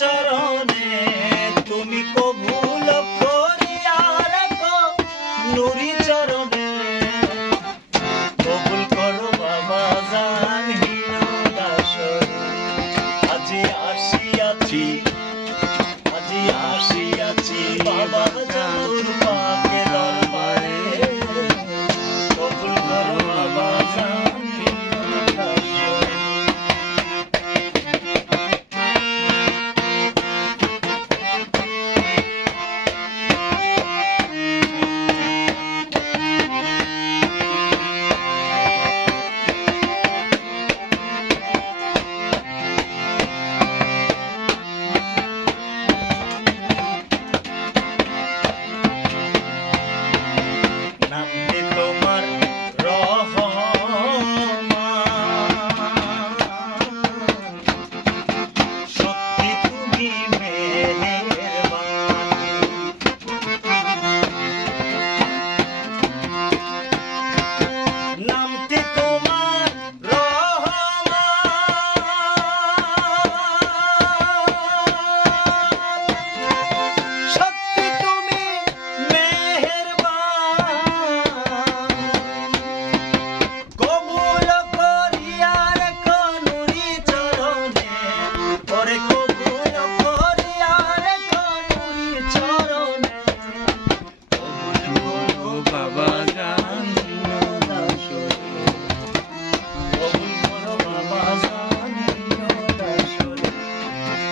চরণে তুমি কবুল করিয়া রাখো নুরি চরণে। কবুল করো বাবা জান হিরো দাস আজি আসিয়াছি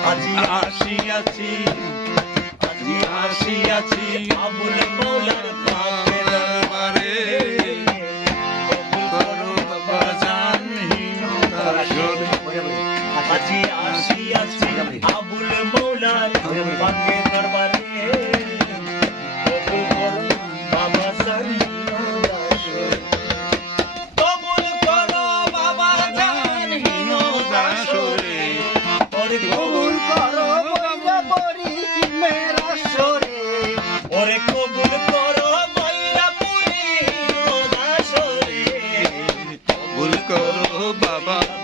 আজি আসিয়াছি আজি আসিয়াছি আবুল মৌলার আচ্ছা, আচ্ছা। আজি আসিয়াছি আবুল মৌলার পাপের আচ্ছা, Baba.